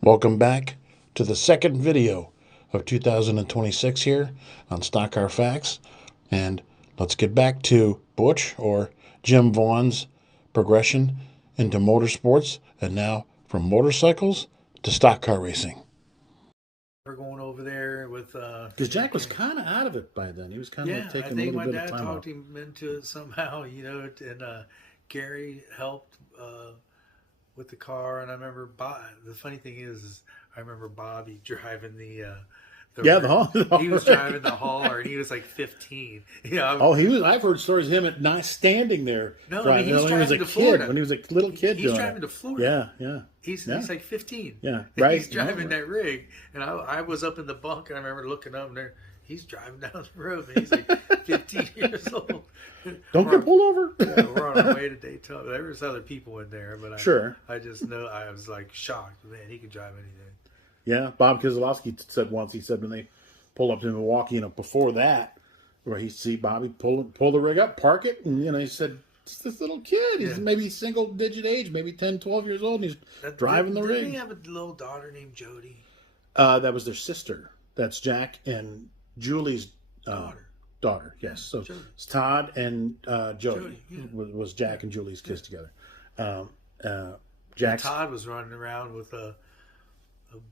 Welcome back to the second video of 2026 here on Stock Car Facts. And let's get back to Butch or Jim Vaughan's progression into motorsports and now from motorcycles to stock car racing. We're going over there with Because Jack was kind of out of it by then. He was kind of I taking a think little my bit of dad time off. talked him into it somehow, and Gary helped with the car. And I remember the funny thing is I remember Bobby driving he was driving the hauler, and he was like 15. Oh, he was. I've heard stories of him at not standing there. No, I mean, he's when he was a driving to kid, Florida. when he was a little kid. He's driving to Florida. Yeah. He's like 15. Yeah, right. He's driving that rig, and I was up in the bunk, and I remember looking up, and there he's driving down the road, and he's like 15 years old. Don't get pulled over. Yeah, we're on our way to Daytona. There was other people in there, but I just know I was like shocked. Man, he could drive anything. Yeah, Bob Keselowski said once. He said when they pull up to Milwaukee, before that, where he see Bobby pull the rig up, park it, and he said, it's this little kid. He's maybe single digit age, maybe 10, 12 years old, and he's driving the rig. Did they have a little daughter named Jody? That was their sister. That's Jack and Julie's daughter. Yes, so Jody. it's Todd and Jody was Jack and Julie's kids together. Todd was running around with a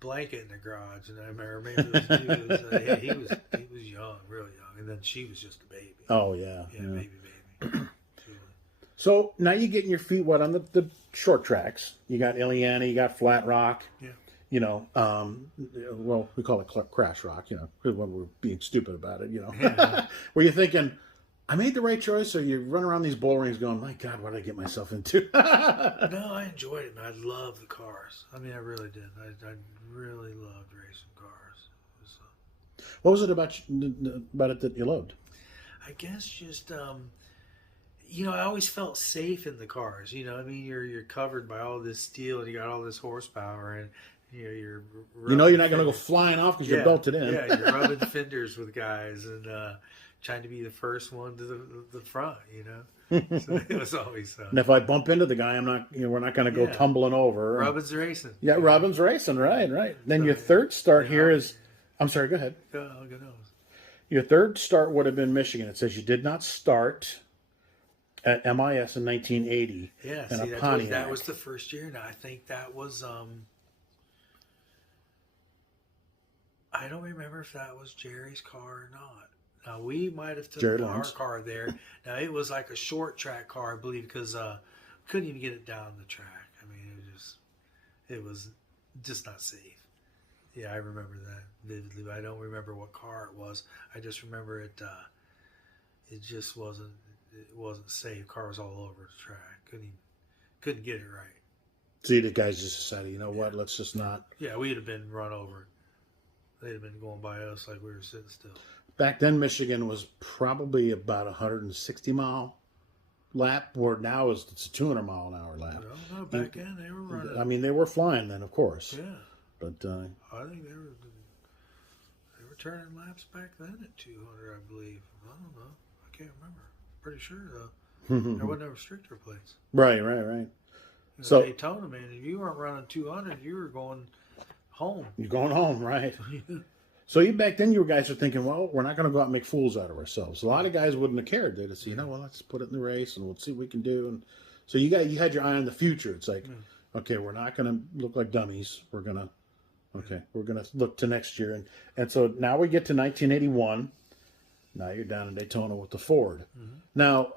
blanket in the garage, and I remember maybe it was he was young, real young, and then she was just a baby. Oh yeah. Baby. So now you're getting your feet wet on the short tracks. You got Ileana, you got Flat Rock. Yeah. Well, we call it Crash Rock. When we're being stupid about it. Where you're thinking, I made the right choice, or you run around these bull rings going, my God, what did I get myself into? No, I enjoyed it, man. I loved the cars. I mean, I really did. I really loved racing cars. What was it about it that you loved? I guess just, I always felt safe in the cars. I mean, you're covered by all this steel, and you got all this horsepower, and you're you're not going to go flying off because you're belted in. Yeah, you're rubbing fenders with guys and trying to be the first one to the front. So it was always. And if I bump into the guy, I'm not. We're not going to go tumbling over. Robin's racing. Yeah, Robin's racing. Right. Then your third start here is. I'm sorry. Go ahead. Go. Your third start would have been Michigan. It says you did not start at MIS in 1980. Yeah, that was the first year. Now I think that was. I don't remember if that was Jerry's car or not. Now we might have took our car there. Now it was like a short track car, I believe, because couldn't even get it down the track. I mean, it was just not safe. Yeah, I remember that vividly. But I don't remember what car it was. I just remember it. It just wasn't. It wasn't safe. Car was all over the track. Couldn't get it right. See, the guys just decided, you know what? Let's just not. Yeah, we'd have been run over. They'd have been going by us like we were sitting still. Back then, Michigan was probably about 160-mile lap, where now it's a 200-mile-an-hour lap. No, back then they were running. I mean, they were flying then, of course. Yeah. But I think they were turning laps back then at 200, I believe. I don't know. I can't remember. Pretty sure though. There wasn't no restrictor plates. Right. So Daytona, man, if you weren't running 200, you were going home. You're going home, right? So back then, you guys are thinking, well, we're not going to go out and make fools out of ourselves. A lot of guys wouldn't have cared. They'd have said, well, let's put it in the race and we'll see what we can do. And so you had your eye on the future. It's like, okay, we're not going to look like dummies. We're going to look to next year. And so now we get to 1981. Now you're down in Daytona with the Ford. Mm-hmm. Now,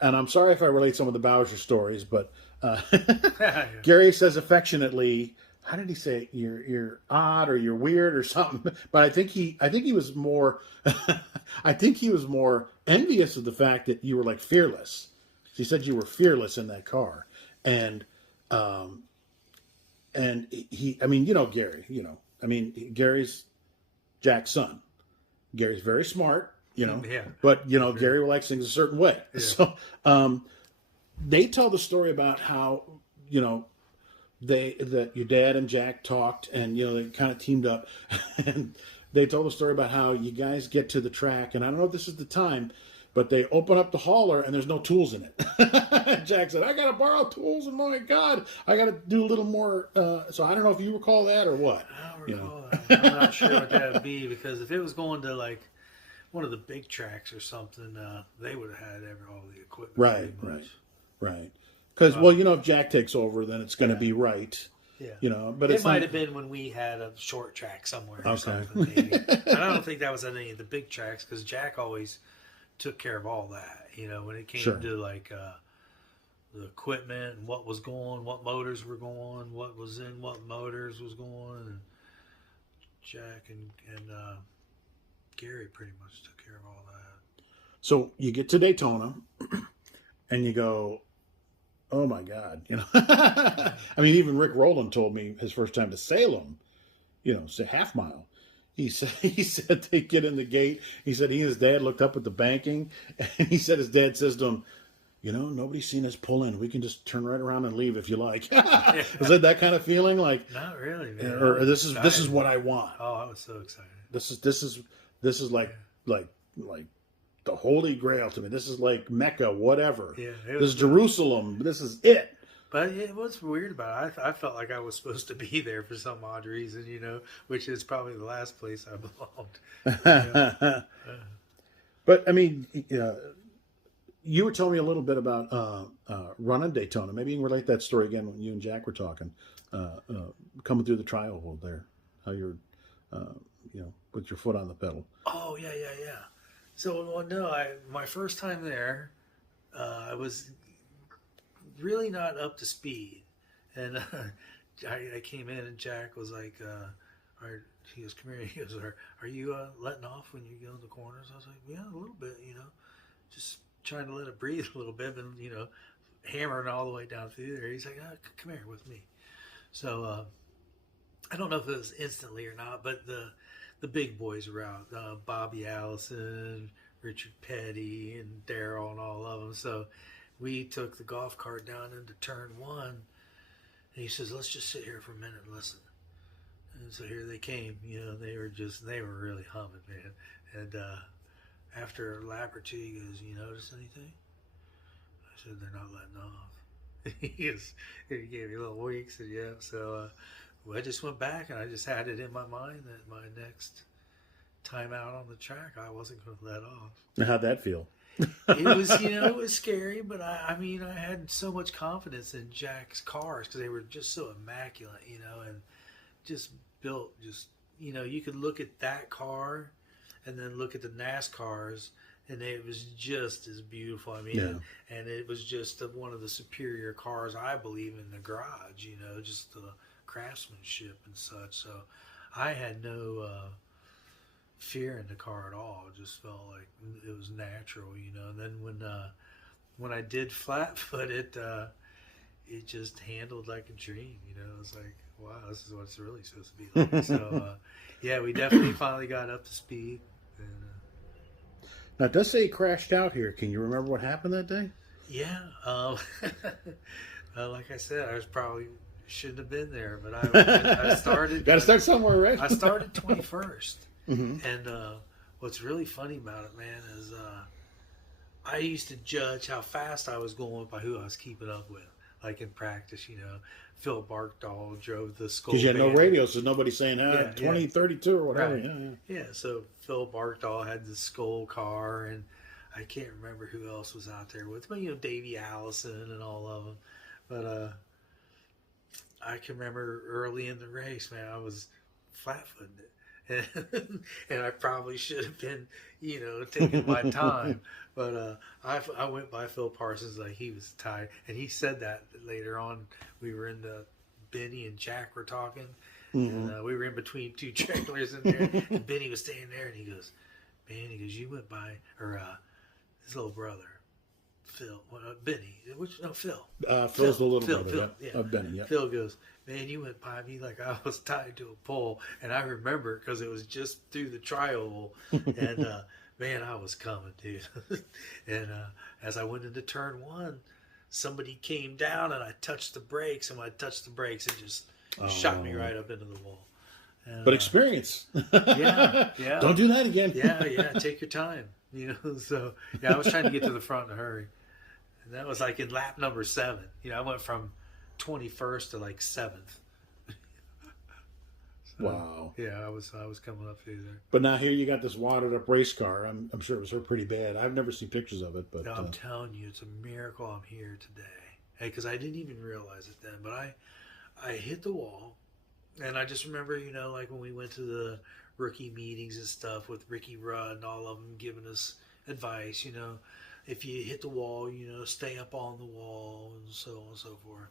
and I'm sorry if I relate some of the Bowser stories, but Gary says affectionately, how did he say it? You're odd or you're weird or something? But I think he was more envious of the fact that you were like fearless. He said you were fearless in that car, and he, I mean, Gary, Gary's Jack's son. Gary's very smart, but Gary likes things a certain way. Yeah. So they tell the story about how that your dad and Jack talked, and they kind of teamed up, and they told a story about how you guys get to the track, and I don't know if this is the time, But they open up the hauler and there's no tools in it. Jack said, I got to borrow tools, and my God, I got to do a little more. So I don't know if you recall that or what. I don't recall that. I'm not sure what that would be, because if it was going to like one of the big tracks or something, they would have had all the equipment. Right. Because, well, if Jack takes over, then it's going to be right. Yeah. But it might have been when we had a short track somewhere or something, maybe. And I don't think that was at any of the big tracks, because Jack always took care of all that, when it came to like the equipment and what was going, what motors were going, what was in what motors was going, and Jack and Gary pretty much took care of all that. So you get to Daytona and you go, oh my God, I mean, even Rick Rowland told me his first time to Salem, say half mile. He said they get in the gate. He said he and his dad looked up at the banking, and he said his dad says to him, nobody's seen us pull in. We can just turn right around and leave if you like. Is it that kind of feeling? Like, not really, man. Or this is what I want. Oh, I was so excited. This is like the Holy Grail to me. This is like Mecca, whatever. Yeah, this is Jerusalem. This is it. But what's weird about it, I felt like I was supposed to be there for some odd reason, which is probably the last place I belonged. But I mean, you were telling me a little bit about running Daytona. Maybe you can relate that story again when you and Jack were talking, coming through the trial hold there, how you're, with your foot on the pedal. Oh yeah. So my first time there, I was really not up to speed, and I came in and Jack was like, he goes, come here. He goes, are you letting off when you go in the corners? I was like, yeah, a little bit, just trying to let it breathe a little bit, and hammering all the way down through there. He's like, come here with me. So I don't know if it was instantly or not, but the big boys were out, Bobby Allison, Richard Petty, and Darryl, and all of them. So we took the golf cart down into turn one, and he says, let's just sit here for a minute and listen. And so here they came. They were really humming, man. And after a lap or two, he goes, you notice anything? I said, they're not letting off. He gave me a little wink, said, yeah. So I just went back, and I just had it in my mind that my next time out on the track, I wasn't going to let off. How'd that feel? It was, it was scary, but I had so much confidence in Jack's cars, because they were just so immaculate, and just built, you could look at that car and then look at the NASCARs, and it was just as beautiful. And it was just one of the superior cars, I believe, in the garage, just the craftsmanship and such. So I had no fear in the car at all. It just felt like it was natural, And then when I did flat foot it, it just handled like a dream, It was like, wow, this is what it's really supposed to be like. So we definitely finally got up to speed. And, now it does say he crashed out here. Can you remember what happened that day? Yeah, like I said, shouldn't have been there, but I started. Got to start somewhere, right? I started 21st. Mm-hmm. And what's really funny about it, man, is I used to judge how fast I was going by who I was keeping up with. Like in practice, Phil Barkdahl drove the Skull. Because you had no radio, so nobody's saying 2032 or whatever. Right. Yeah, so Phil Barkdahl had the Skull car, and I can't remember who else was out there with me. Davey Allison and all of them. But I can remember early in the race, man, I was flat-footing it. And I probably should have been, taking my time. But I went by Phil Parsons like he was tired. And he said that later on. We were in the Benny and Jack were talking. Mm-hmm. And we were in between two tracklers in there. And Benny was standing there, and he goes, man, you went by, or his little brother, Phil, Benny, Phil. Phil's the little brother Phil, yeah. Of Benny, yeah. Phil goes, man, you went by me like I was tied to a pole. And I remember because it was just through the tri-oval. And, man, I was coming, dude. And as I went into turn one, somebody came down and I touched the brakes. And when I touched the brakes, it just shot me right up into the wall. And, but experience. Yeah. Don't do that again. Yeah. Take your time. So yeah, I was trying to get to the front in a hurry. And that was like in lap number 7. I went from 21st to like 7th. Wow. Yeah, I was coming up through there. But now here you got this wadded up race car. I'm sure it was pretty bad. I've never seen pictures of it, but No, I'm telling you, it's a miracle I'm here today. Hey, because I didn't even realize it then, but I hit the wall, and I just remember, like when we went to the rookie meetings and stuff with Ricky Rudd and all of them giving us advice. If you hit the wall, stay up on the wall and so on and so forth.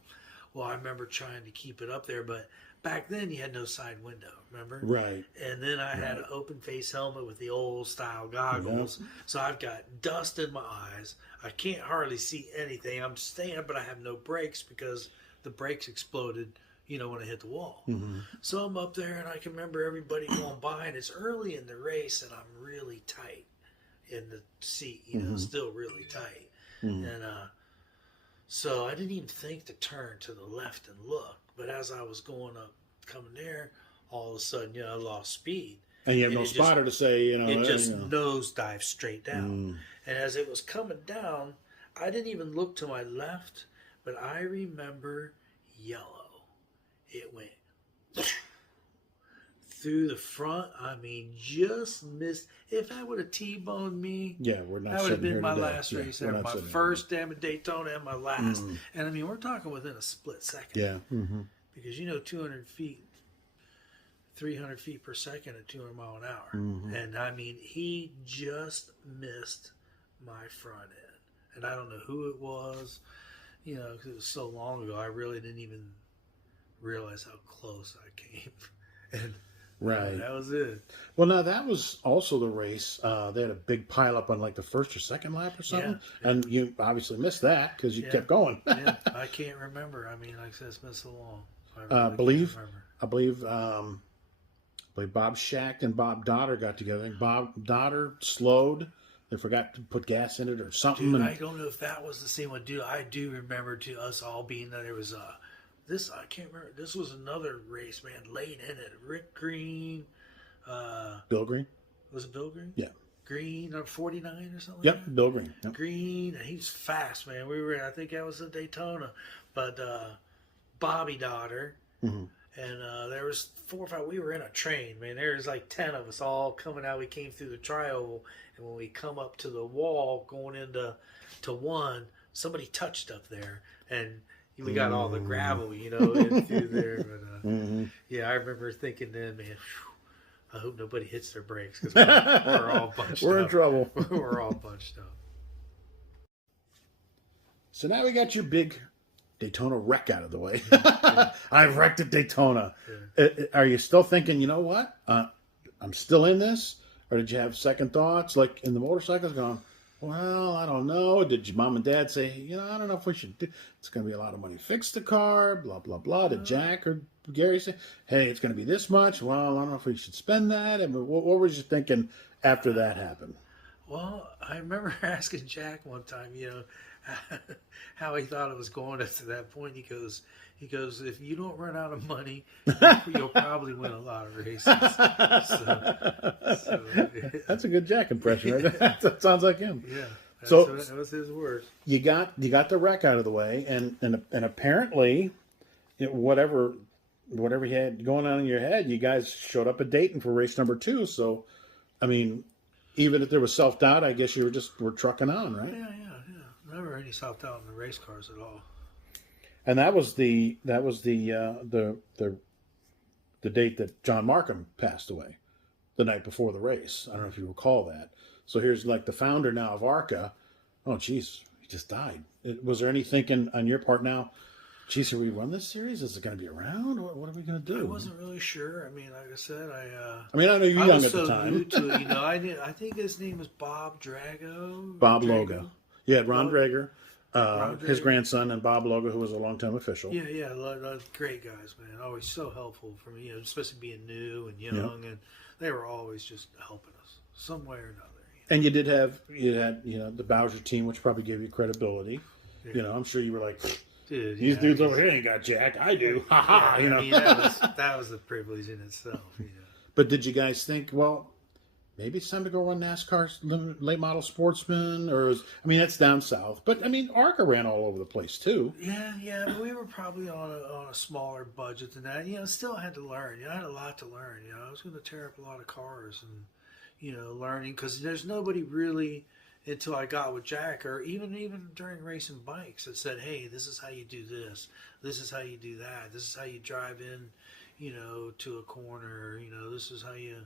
Well, I remember trying to keep it up there, but back then you had no side window, remember? Right. And then I had an open face helmet with the old style goggles. Yep. So I've got dust in my eyes. I can't hardly see anything. I'm staying up, but I have no brakes because the brakes exploded, when I hit the wall. Mm-hmm. So I'm up there, and I can remember everybody going by, and it's early in the race, and I'm really tight in the seat, still really tight. Mm-hmm. And so I didn't even think to turn to the left and look. But as I was going up, coming there, all of a sudden, I lost speed. And you have no spotter to say, It just nosedived straight down. And as it was coming down, I didn't even look to my left, but I remember yellow. It went through the front. I mean, just missed. If I would have T-boned me, that would have been my last race there. My first damn Daytona and my last. And I mean, we're talking within a split second. Yeah. Mm-hmm. Because 200 feet, 300 feet per second at 200 mile an hour. Mm-hmm. And I mean, he just missed my front end. And I don't know who it was, because it was so long ago. I really didn't even realize how close I came. And right. That was it. Well, now that was also the race. They had a big pile up on like the first or second lap or something. Yeah. And you obviously missed that because you kept going. Yeah, I can't remember. I mean, like I said, it's been so long. So I believe Bob Schacht and Bob Dotter got together. Bob Dotter slowed. They forgot to put gas in it or something. Dude, I don't know if that was the same one. Dude, I do remember us all being there. There was this, I can't remember. This was another race, man, late in it. Rick Green. Bill Green? Was it Bill Green? Yeah. Green or 49 or something Yep, like that? Bill Green. Yep. Green, and he's fast, man. I think that was in Daytona. But Bobby Dotter, and there was 4 or 5. We were in a train, man. There was like 10 of us all coming out. We came through the trioval, and when we come up to the wall going into one, somebody touched up there, and we got all the gravel, in through there. But yeah, I remember thinking then, man, I hope nobody hits their brakes because we're all bunched up. We're in trouble. We're all bunched up. So now we got your big Daytona wreck out of the way. Yeah. I've wrecked at Daytona. Yeah. Are you still thinking, you know what? I'm still in this? Or did you have second thoughts? Like in the motorcycles going, well, I don't know. Did your mom and dad say, I don't know if we should do, it's going to be a lot of money to fix the car, blah, blah, blah. Did Jack or Gary say, hey, it's going to be this much? Well, I don't know if we should spend that. I mean, what were you thinking after that happened? Well, I remember asking Jack one time, how he thought it was going up to that point. He goes, if you don't run out of money, you'll probably win a lot of races. That's a good Jack impression, right? That sounds like him. Yeah. That was his words. You got the wreck out of the way, and apparently, whatever you had going on in your head, you guys showed up at Dayton for race number 2. So, I mean, even if there was self-doubt, I guess you were trucking on, right? Yeah. Never any self-doubt in the race cars at all. And that was the date that John Markham passed away, the night before the race. I don't know if you recall that. So here's like the founder now of ARCA. Oh, geez, he just died. Was there any thinking on your part now? Geez, are we run this series? Is it going to be around? What are we going to do? I wasn't really sure. I mean, like I said, I know you were young at the time. I was so new to it. I think his name was Bob Drago. Bob Loga. Yeah, Ron Drager. His grandson, and Bob Loga, who was a long-time official. Yeah, great guys, man. Always so helpful for me, especially being new and young, and they were always just helping us some way or another. And you had the Bowser team, which probably gave you credibility. Yeah. I'm sure you were like, Dude, These dudes over here ain't got jack. I do. Ha ha. I mean, that was a privilege in itself. But did you guys think, well, maybe it's time to go run NASCAR late model sportsman? I mean, that's down south. But, I mean, ARCA ran all over the place, too. Yeah, but we were probably on a smaller budget than that. Still had to learn. I had a lot to learn. I was going to tear up a lot of cars and, learning. Because there's nobody really, until I got with Jack, or even during racing bikes, that said, hey, this is how you do this. This is how you do that. This is how you drive in, to a corner. This is how you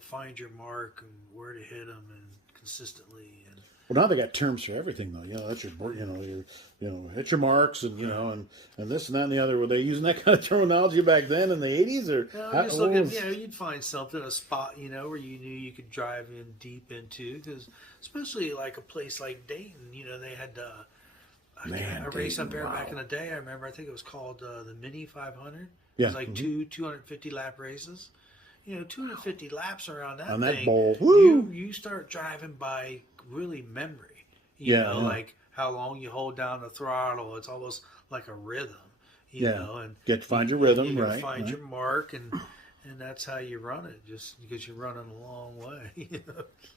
find your mark and where to hit them and consistently. And well, now they got terms for everything, though. That's your, hit your marks and and this and that and the other. Were they using that kind of terminology back then in the 80s, or? Just looking, you'd find something, a spot, where you knew you could drive in deep into, because especially like a place like Dayton, they had a race up there back in the day. I remember, I think it was called the Mini 500. It was like 250 lap races. 250 laps around that on thing, that bowl. Woo! You start driving by really memory. Like how long you hold down the throttle. It's almost like a rhythm. And get to find your rhythm, you right? Find your mark, and that's how you run it. Just because you're running a long way.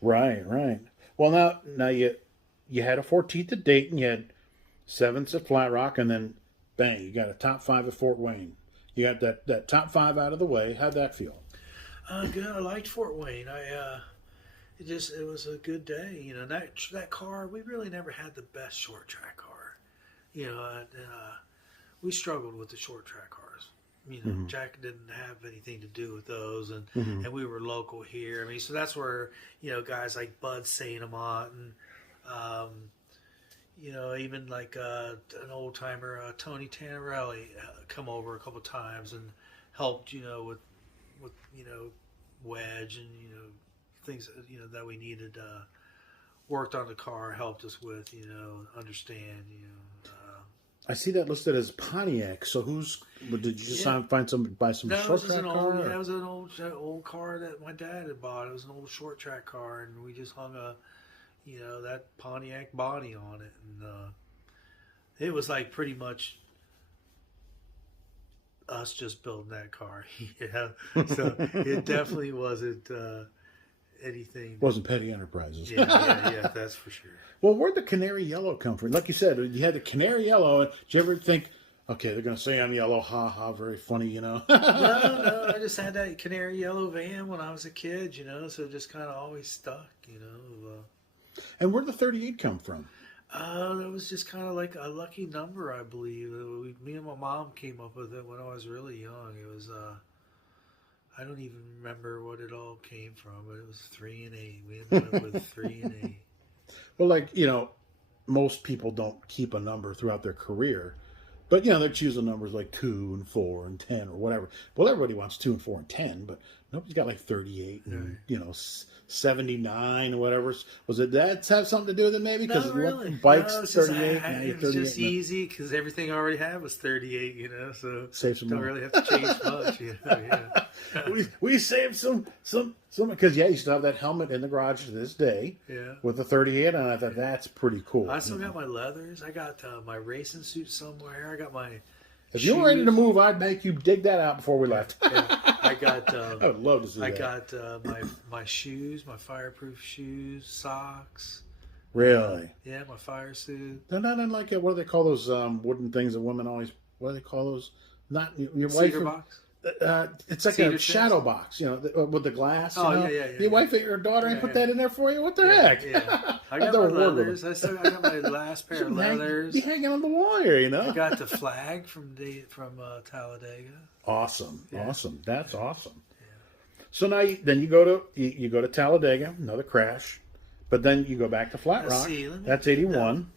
Right. Well, now you had a 14th at Dayton, you had 7th at Flat Rock, and then bang, you got a top 5 at Fort Wayne. You got that top 5 out of the way. How'd that feel? Good. I liked Fort Wayne. It was a good day. That car, we really never had the best short track car. We struggled with the short track cars. Jack didn't have anything to do with those, and we were local here. I mean, so that's where guys like Bud Sainamont and even like an old timer, Tony Tannerelli, come over a couple times and helped with wedge and things that we needed worked on the car, helped us with understand. I see that listed as Pontiac. So did you just buy some short track car? It was an old car that my dad had bought. It was an old short track car, and we just hung that Pontiac body on it, and it was like pretty much us just building that car. So it definitely wasn't anything. Wasn't Petty Enterprises. Yeah, that's for sure. Well, where'd the canary yellow come from? Like you said, you had the canary yellow, and did you ever think, okay, they're going to say I'm yellow, ha ha, very funny, No, I just had that canary yellow van when I was a kid, so it just kind of always stuck, And where'd the 38 come from? It was just kind of like a lucky number, I believe. Me and my mom came up with it when I was really young. It was, I don't even remember what it all came from, but it was 3 and 8. We ended up with 3 and 8. Well, most people don't keep a number throughout their career. But, they're choosing numbers like 2 and 4 and 10 or whatever. Well, everybody wants 2 and 4 and 10, but nobody's got like 38 and, 79 or whatever. Was it that have something to do with it maybe? Because really. Bikes, no, 38. It was just easy because everything I already had was 38, so save some don't money. really have to change much, yeah. we saved some because you still have that helmet in the garage to this day. Yeah. With the 38 on it. I thought that's pretty cool. I still got my leathers. I got my racing suit somewhere. I got my. If you were ready to move, I'd make you dig that out before we left. Yeah. I got. I would love to see that. I got my shoes, my fireproof shoes, socks. Really? Yeah, my fire suit. They're not unlike it. What do they call those wooden things that women always? What do they call those? Not your wife. Cedar box. It's like Cedar a shadow box, with the glass. Yeah. Your wife or your daughter ain't put that in there for you? What the heck? Yeah. I got my leathers. I got my last pair of leathers. Be hanging on the wall here, I got the flag from Talladega. Awesome. Yeah. Awesome. That's awesome. Yeah. So now you go to Talladega, another crash, but then you go back to Flat Rock. That's 81.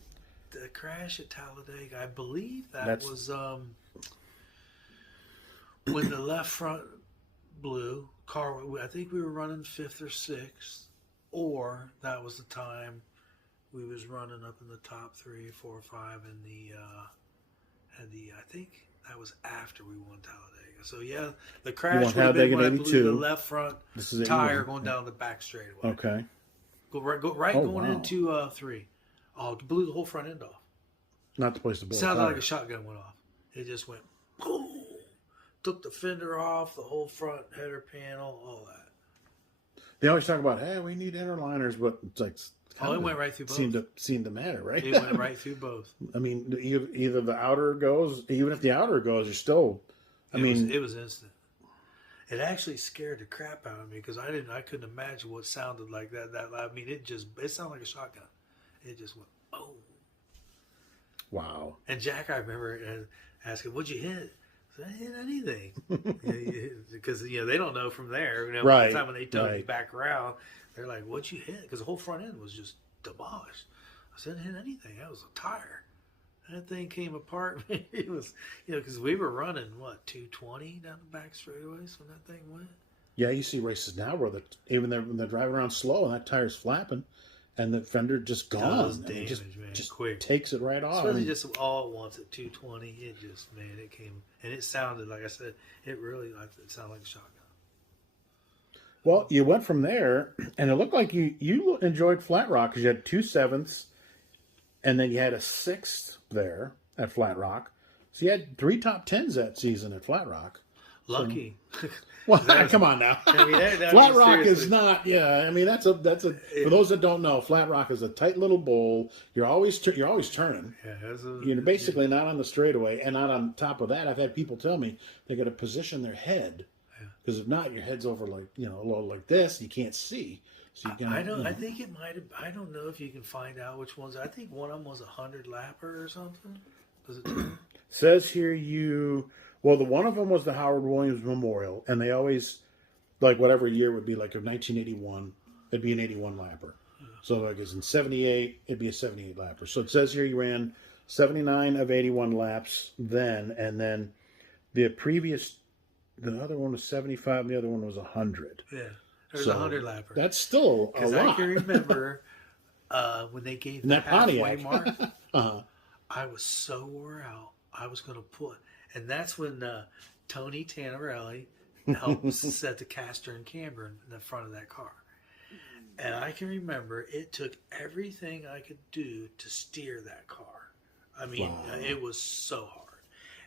The crash at Talladega, I believe that was when the left front blew. I think we were running 5th or 6th, or that was the time we was running up in the top 3, 4, 5 in the I think that was after we won Talladega. So yeah, the crash would have been when I blew the left front tire going down the back straightaway. Okay. Going into 3. Oh, blew the whole front end off. Not the place to blow. Sounded like a shotgun went off. It just went boom. Took the fender off, the whole front header panel, all that. They always talk about, hey, we need interliners, but it's like, it went right through both. Seemed to matter, right? It went right through both. I mean, either the outer goes, even if the outer goes, you're still. It was instant. It actually scared the crap out of me because I couldn't imagine what sounded like that. I mean, it sounded like a shotgun. It just went, oh. Wow. And Jack, I remember asking, "What'd you hit?" I said, "I hit anything," because they don't know from there. By the time when they took me back around, they're like, "What'd you hit?" Because the whole front end was just demolished. I said, "I didn't hit anything. That was a tire." That thing came apart. It was, because we were running 220 down the back straightaways when that thing went. Yeah, you see races now where when they're driving around slow and that tire's flapping, and the fender just gone. Damage, just quick. Takes it right off. Especially just all at once at 220. It came, and it sounded, like I said, it sounded like a shotgun. Well, you went from there, and it looked like you enjoyed Flat Rock because you had 2 7ths, and then you had a 6th there at Flat Rock. So you had 3 top 10s that season at Flat Rock. Lucky. So, well, come on now. Flat Rock is not. Yeah, I mean that's a. For those that don't know, Flat Rock is a tight little bowl. You're always turning. Yeah, you're basically not on the straightaway, and not on top of that. I've had people tell me they got to position their head because if not, your head's over like a little like this. You can't see. So you I don't. I think it might have. I don't know if you can find out which ones. I think one of them was 100 lapper or something. Was it? Says here Well, the one of them was the Howard Williams Memorial, and they always, like whatever year would be, like of 1981, it'd be an 81 lapper. So like it's in 78, it'd be a 78 lapper. So it says here you ran 79 of 81 laps then, and then the other one was 75, and the other one was 100. Yeah, there's 100 lapper. That's still a lot. I can remember when they gave the halfway mark, I was so wore out. I was going to put, and that's when Tony Tannerelli helped set the caster and camber in the front of that car. And I can remember it took everything I could do to steer that car. I mean, It was so hard.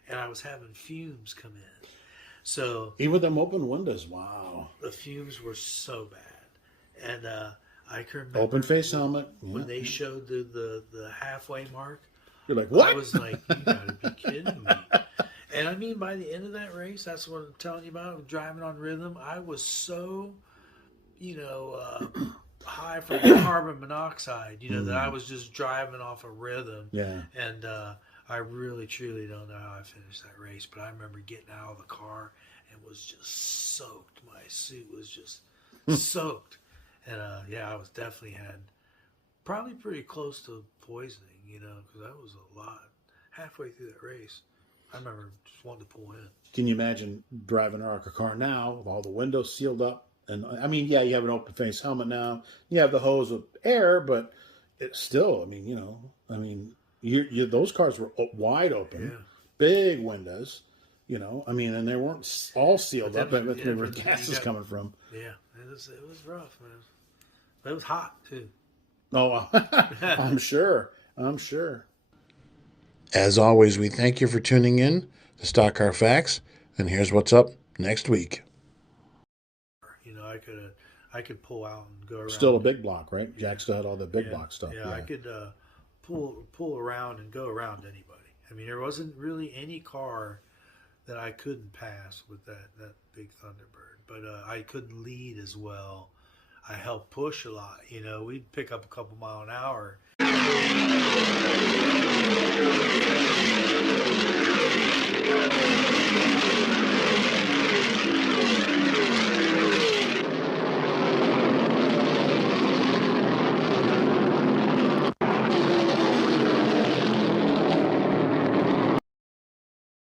And I was having fumes come in. So even with them open windows, wow. The fumes were so bad. And I can remember open face helmet. When they showed the halfway mark. You're like, what? I was like, you gotta be kidding me. And I mean, by the end of that race, that's what I'm telling you about, driving on rhythm. I was so, high from carbon monoxide, that I was just driving off a rhythm. Yeah. And I really, truly don't know how I finished that race, but I remember getting out of the car and was just soaked. My suit was just soaked. And I was definitely had probably pretty close to poisoning, because that was a lot. Halfway through that race, I remember just wanting to pull in. Can you imagine driving a car now with all the windows sealed up? And I mean, yeah, you have an open face helmet now. You have the hose of air, but it's still, those cars were wide open, big windows, and they weren't all sealed up. That's where the gas is coming from. Yeah, it was rough, man. But it was hot too. Oh, I'm sure. As always, we thank you for tuning in to Stock Car Facts, and here's what's up next week. I could pull out and go around. Still a big block, right? Jack still had all the big block stuff. Yeah, I could pull around and go around anybody. I mean, there wasn't really any car that I couldn't pass with that big Thunderbird, but I couldn't lead as well. I helped push a lot. We'd pick up a couple mile an hour.